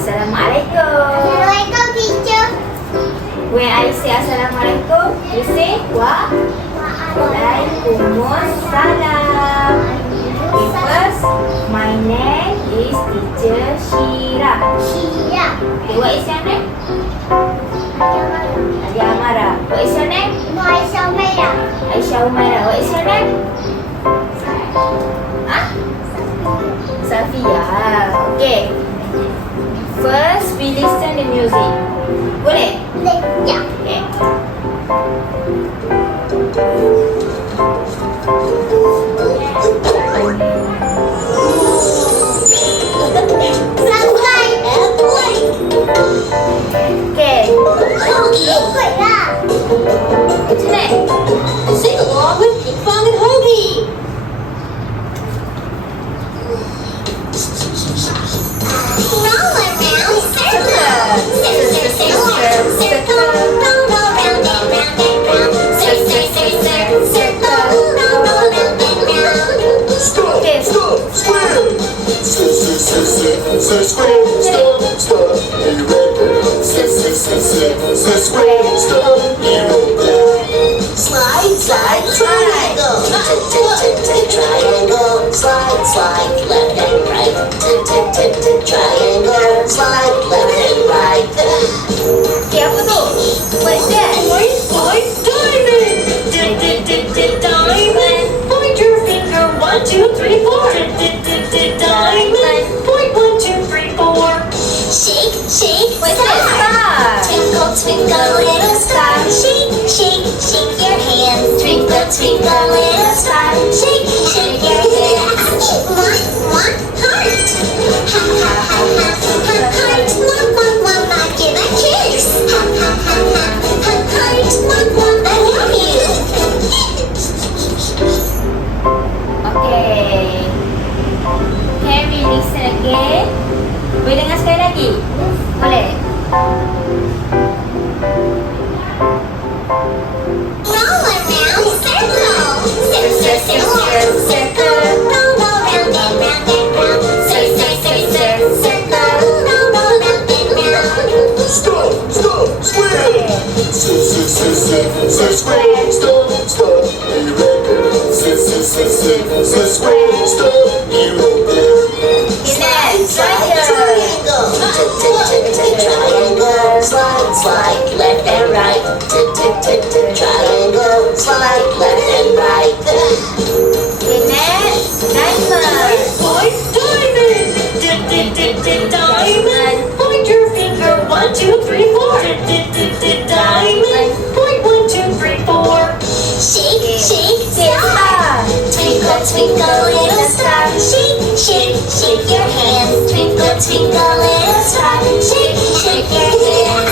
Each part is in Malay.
Assalamualaikum. Assalamualaikum, teacher. When I say Assalamualaikum, you say what? Waalaikumsalam. Okay, first, my name is Teacher Shira. Shira. Okay, what is your name? Nadia Amara. What is your name? Aisyah Umairah. Aisyah Umairah. What is your name? Huh? Safia. Okay. First, we listen the music. Boleh? Ya. Okay. Sampai. Okay. Ikutlah. Macam mana? Sing along with Ping Pong and Hobie. Roll around, circle. Circle, circle. Roll around and round and round. Circle, circle, circle. Roll around and round. Stop, Okay. stop, square. Square, stop, stop. Are you ready? Square, stop. Slide, slide, triangle. Triangle. Slide, slide, left and right. Triangle. Slide, left and right. Okay, apa tu? What is that? Point, point, diamond. Diamond. Point your finger. 1, 2, 3, 4. Diamond. Point 1, 2, 3, 4. Shake, shake, What is that? star. Star. Twinkle, twinkle, little star. Shake, shake, shake your hand. Twinkle, twinkle, little star. Shake, shake your hand. One, heart. Ha, ha, ha, ha, ha, heart. One, give a kiss. Ha, ha, ha, ha, ha, heart. One, I love you. Okay. Can we listen again? Boleh dengar sekali lagi? Boleh? Roll around, circle. Circle, circle. Roll around and round and round. Circle, circle. Roll around and round. Stop, stop, square. Square, stop, stop. Are you ready? Square, stop. Okay, next. Triangle. Triangle. Slide, slide, left and right. Triangle. Slide, left and right. Okay, next. Diamond. Point, diamond. Diamond. Point your finger. 1, 2, 3, 4. Diamond. Point 1, 2, 3, 4. Shake, shake, Okay, star. star. Twinkle, twinkle, little star. Shake, shake, shake your hand. Twinkle, twinkle, little star. Shake, shake your hand.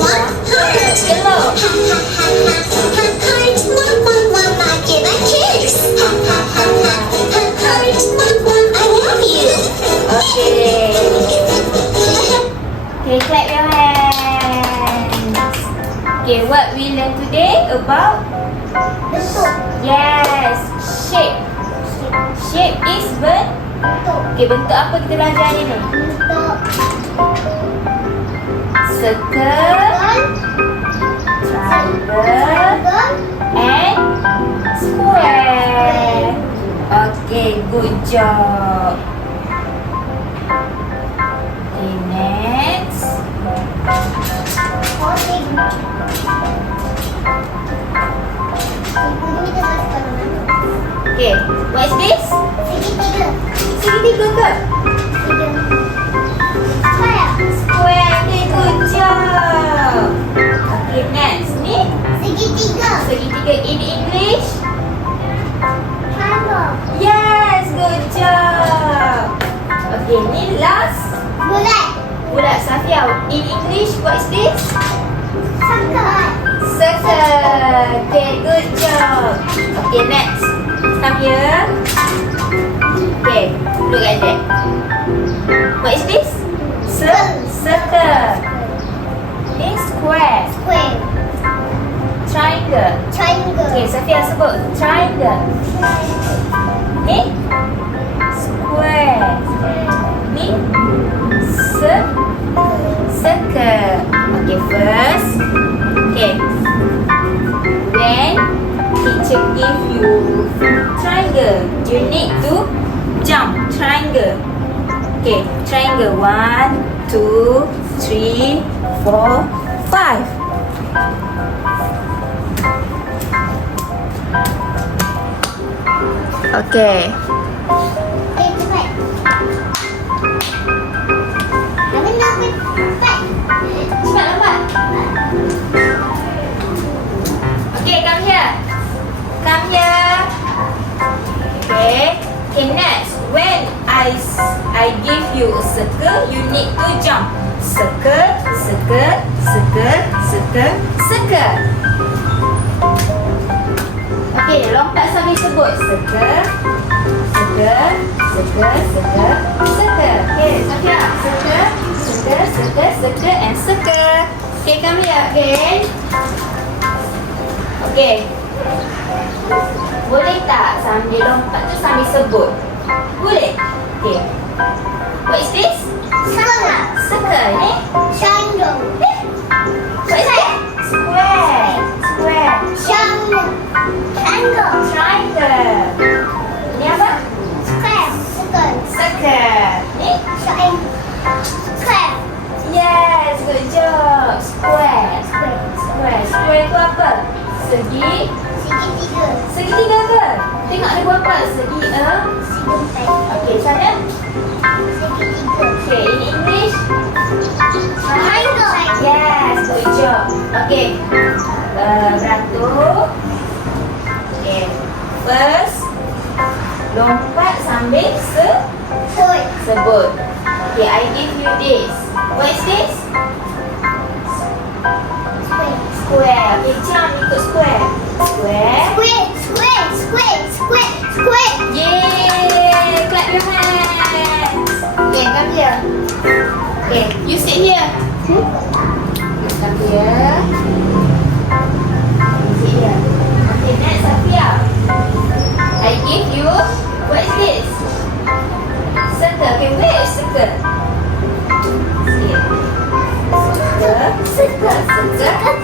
One, heart. Yellow. Ha, ha, ha, ha, ha, heart. One, give a kiss. Ha, ha, ha, ha, ha, heart. One, I love you. Okay. Okay, clap your hands. Okay, what we learn today about? Bentuk. Yes, shape. Shape is bentuk. Okay, bentuk apa kita belajar hari ni? Bentuk. Circle, triangle, and square. Okay, good job. Okay, next. Okay, what is this? Segitiga. Segitiga ke? Square. Square. Okay, good job. Okay, next. Ni Segitiga. segitiga in English. Triangle. Yes, good job. Okay, ni last. Bulat. Bulat. Safia, in English, what is this? Circle. Circle. Okay, good job. Okay, next. Come here. Okay, look at that. What is this? Circle. This square. Square. Triangle. Triangle. Okay, Safia sebut triangle. Ni square. Ni Okay, triangle. 1, 2, 3, 4, 5. Okay. Okay, cepat. Dah benar, cepat. Cepat lambat. Okay, come here. Come here. Okay. Okay, next. When I give you a circle, you need to jump. Circle, circle, circle, circle, circle. Okay, lompat sambil sebut. Circle, circle, circle, circle, circle. Okay, Safia. Circle, circle, circle, circle and circle. Okay, come here again. Okay. Boleh tak sambil lompat tu sambil sebut? Boleh? Okay. What is this? Circle. Circle, eh? Triangle. What is that? Square. Square. Triangle. Triangle. Triangle. Ni apa? Square. Circle. Circle. Ni? Triangle. Square. Yes, good job. Square. Square. Square. Square tu apa? Segi. Segitiga. Segitiga ke? Tengok ada berapa segi Segi empat. Okey, sana. Segitiga. Okey, in English. Triangle. Yes, good job. Okey. Beratur. Okey. First, lompat sambil Foot. sebut. Okay, I give you this. What is this? Square. Square. Okay, jump ikut square. Square. Square. Square. Square. Square. Square. Yay! Clap your hands. Okay, come here. Okay, you sit here. Come here. You sit here. Okay, next, Safia. I give you, what is this? Circle. Okay, where is circle? Here. Circle. Circle. Circle.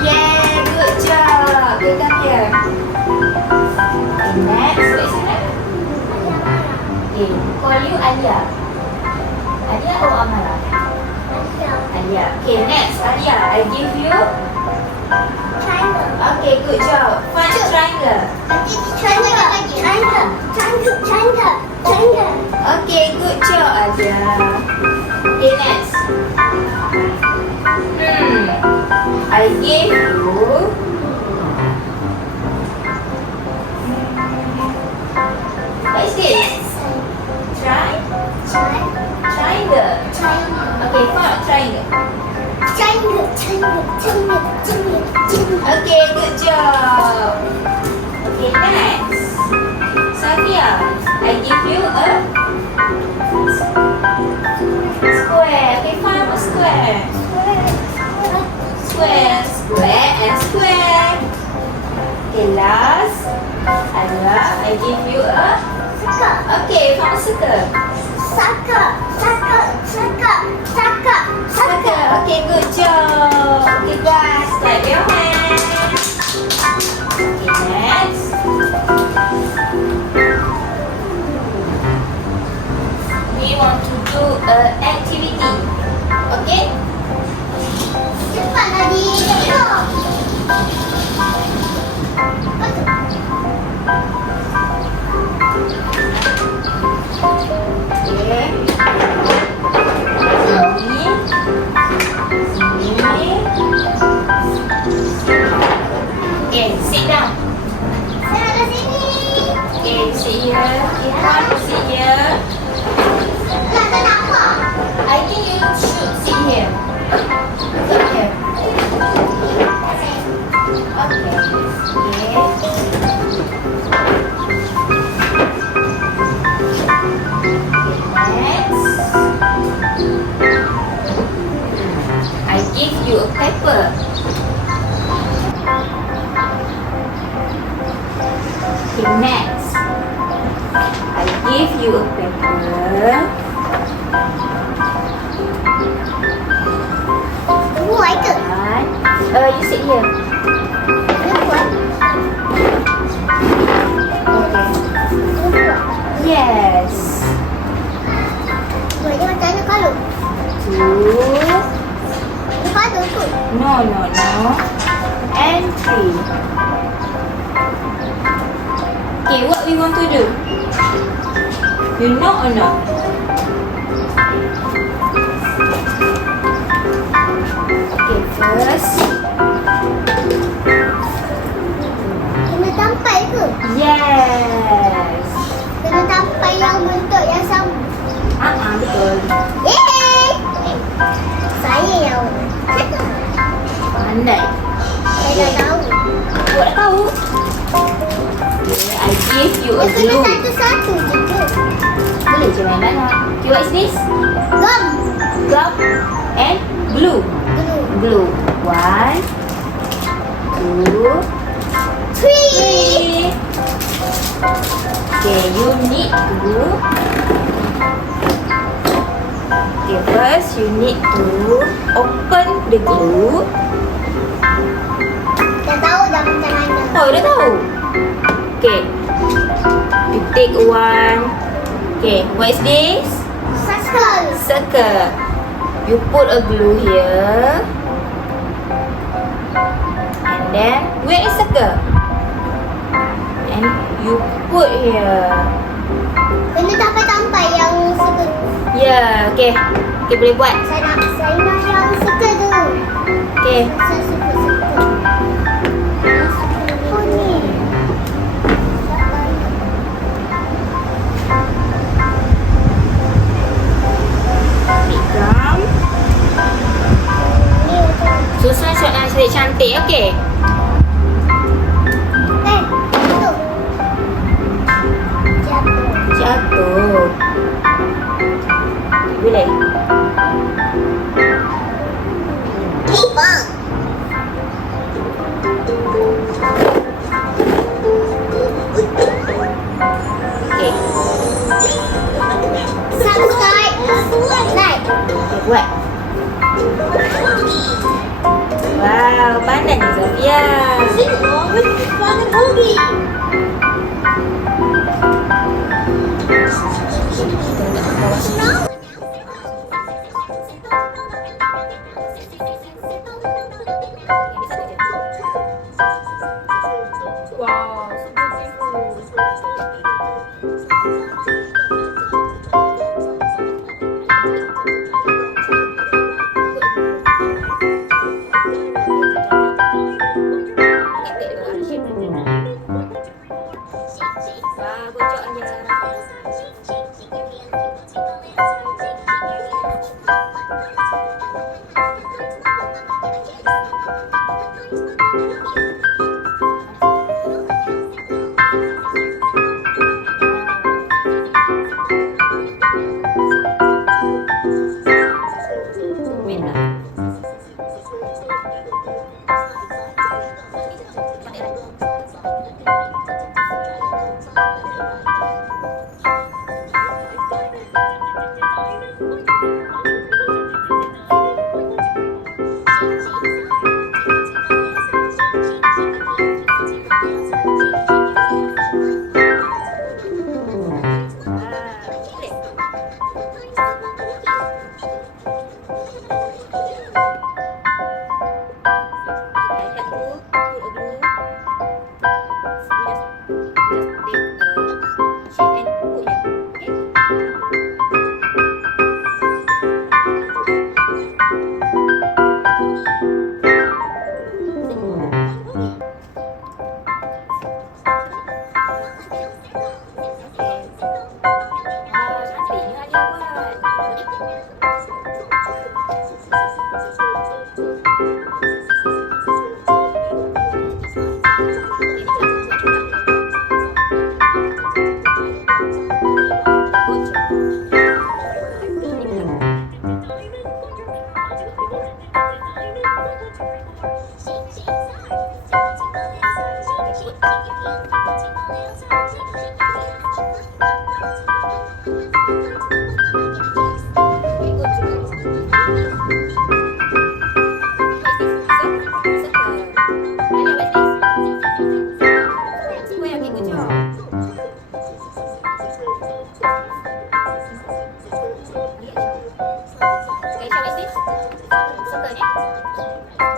Yay, good job. Okay, come here. Okay, next, what is your name? Okay, call you Alia. Alia or Amara? Alia. Okay, next, Alia, I give you. Triangle. Okay, good job. Find a triangle. Nanti triangle lagi. Triangle. Triangle. Triangle. Triangle. Okay, good job, Alia. Okay, next. I give you. What is this? Triangle. Triangle. Okay, find a triangle. Triangle. Triangle. Triangle. Triangle. Triangle. Okay, good job. Okay, next. Safia, I give you a square. Okay, find a square. Square, square and square. Okay, last. Alia, I give you a. Circle. Okay, find a circle. Circle. Circle. Circle. Circle. Circle. Okay, good job. Okay, guys, clap your hands. Okay, next. We want to do an activity. Okay? Cepat tadi. Tengok. Okay. Sini. Okay, sit down. Saya ada sini. Okay, sit here. Irfan, sit here. Tak ada apa. I think you should sit here. Sit here. Okay. Next. I give you a paper. Okay, next. I give you a paper. Buat ke? You sit here. Buat. Okay. Yes. No. And 3. Okay, what we want to do? You know or not? Okay, first. Kena tampal ke? Yes. Kena tampal yang bentuk yang sama. Betul. Yeay! Saya yang Pandai. saya dah tahu. Awak dah tahu? Okay, I give you a Dia kena glue. satu-satu je tu. Boleh je main banyak. Okay, what is this? Gum. Gum and glue. Glue. Glue. 1, 2, 3. 3. Okay, you need to. Okay, first you need to open the glue. Dah tahu dah macam mana. Oh, dah tahu. Okay. You take one. Okay, what is this? Circle. Circle. You put a glue here. And then, where is circle? And you put here. Kena tampal-tampal yang circle. Yeah, okay. Okay, boleh buat. Saya nak yang circle tu. Okay. Saya suka circle. Oh ni. Big gum. Ni macam Susun soalan cantik, okay? tu. Jatuh. Jatuh. Boleh. Lipang. Okay. Subscribe. Like. Okay, buat. Wow, pandai ni Zafia. Wow, so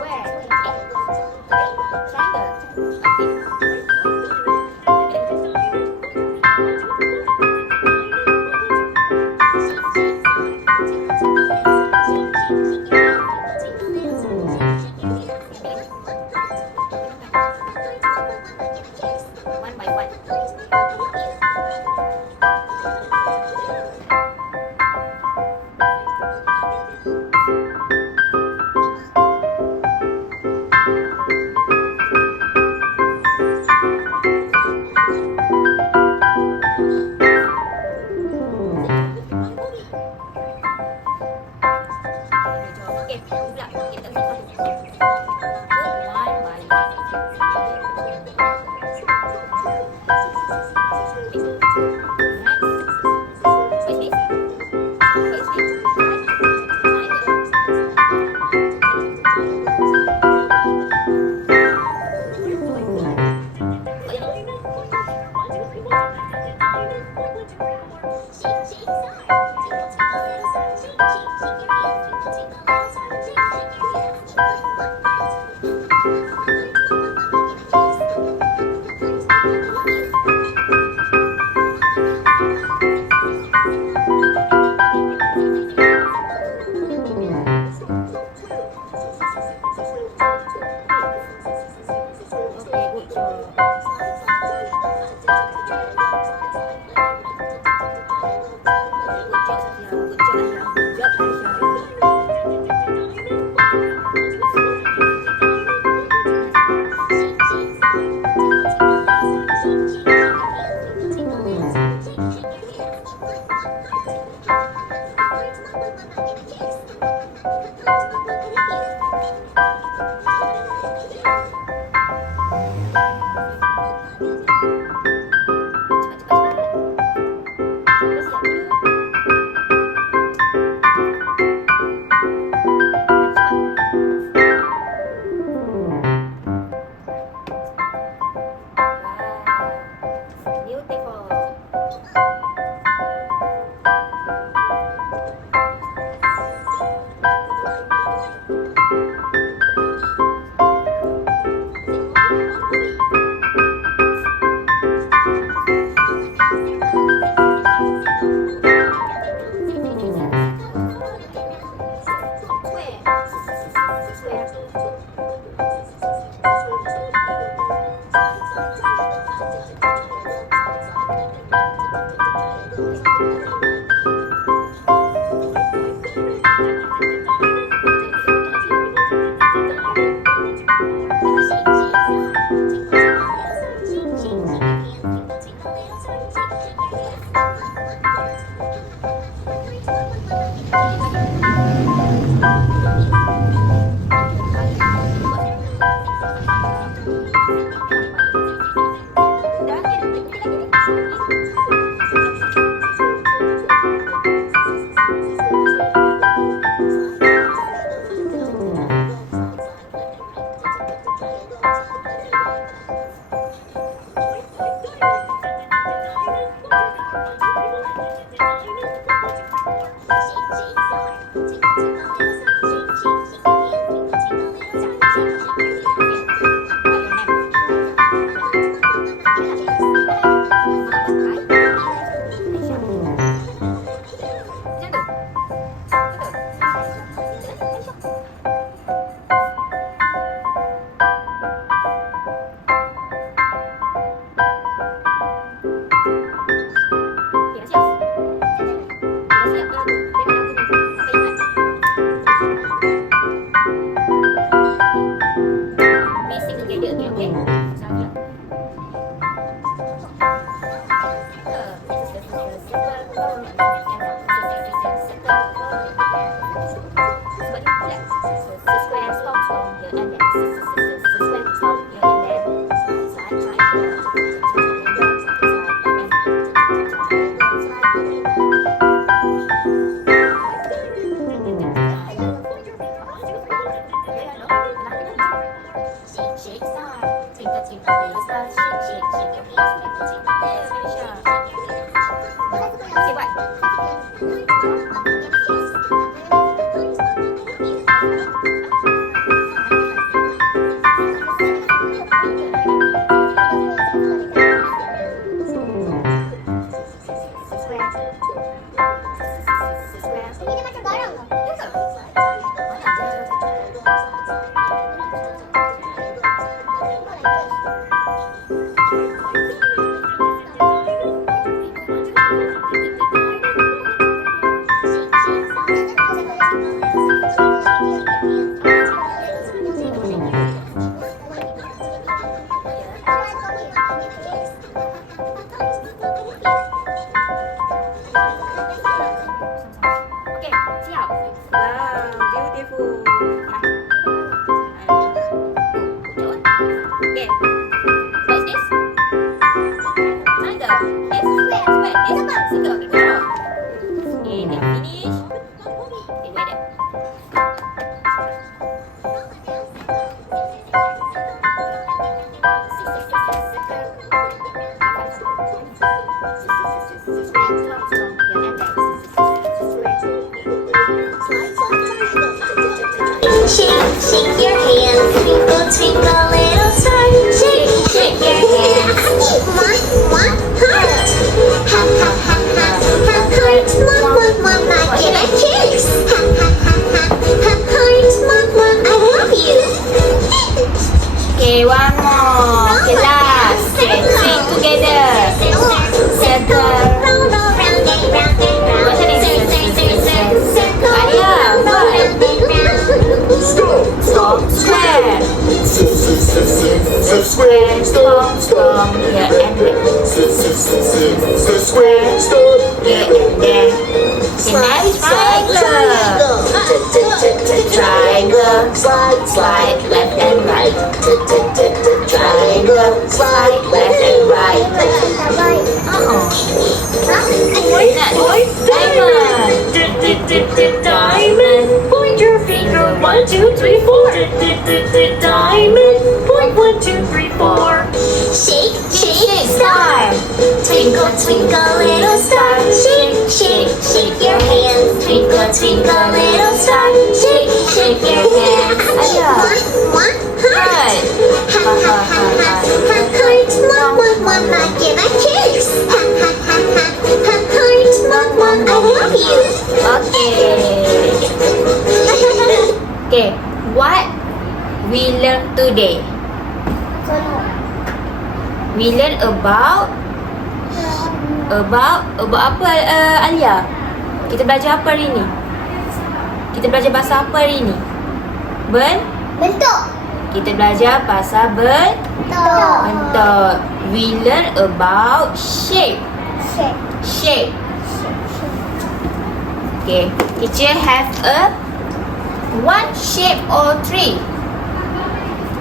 Where? Shake your hands, twinkle, twinkle, little star. Shake your hands. One, heart. Ha, ha, ha, ha, heart. Mama, get a kiss. Ha, ha, ha, ha, heart. Mama, I love you. Okay, one more. Okay, last. Okay, sing together. Circle. Roll around and round and round. Circle. Ayah, buat. Round and round. Stop. Square. Sit, sit, next, triangle. Triangle, slide, slide, left and right. Triangle, slide, left and right. Diamond. Point your finger. 1, 2, 3, 4. Diamond. Point 1, 2, 3, 4. Shake, shake, star. Twinkle, twinkle, little star. Shake, shake, shake your hands. Twinkle, twinkle, little star. Shake, shake your hands. One, heart. Ha, ha, ha, ha. Heart, mama, give a kiss. Ha, ha, ha, ha. Heart, mama, I love you. Okay. What we learn today? We learn about apa, Alia? Kita belajar apa hari ni? Kita belajar bahasa apa hari ni? Bentuk. Kita belajar pasal bentuk. We learn about shape. Shape. Okay. Teacher have a one shape or three?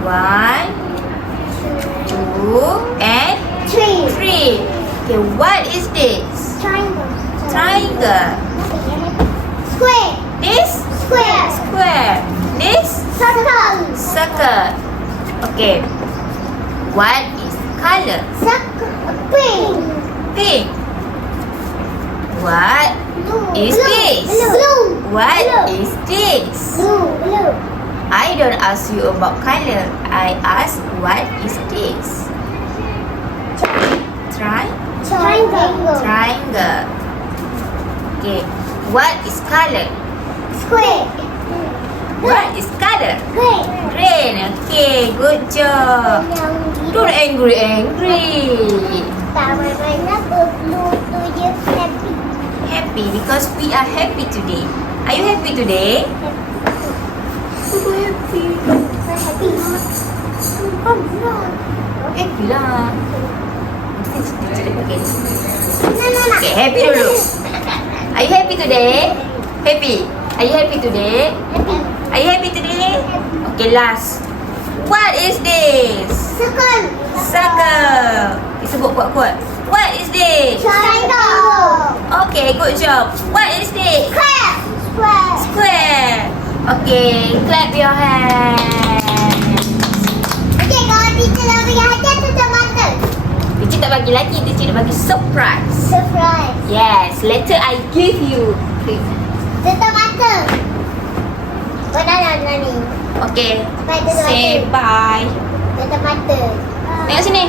1, 2, and 3. Okay, what is this? Triangle. Square. This Square. square. This Circle. circle. Okay. What is color? Pink. Pink. What is this? Blue. What is this? Blue. I don't ask you about color. I ask what is this? Triangle. Triangle. Okay. What is color? Square. What is color? Green. Green. Okay, good job. Don't angry. Tak mana blue tu je happy. Happy because we are happy today. Are you happy today? Happy. Happy. Happy lah. Okay. No. Okay, happy dulu. Are you happy today? Happy. Are you happy today? Happy. Are you happy today? Okay, last. What is this? Circle. Circle. Sebut kuat-kuat. What is this? Triangle. Okay, good job. What is this? Square. Square. Okay, clap your hands. Okay, kalau teacher dah bagi hadiah tutup mata. Teacher tak bagi lagi, teacher nak bagi surprise. Surprise. Yes, later I give you. Tutup mata. Banana ni. Okay, Bye, tutup say mata. bye. Tutup mata. Tengok sini.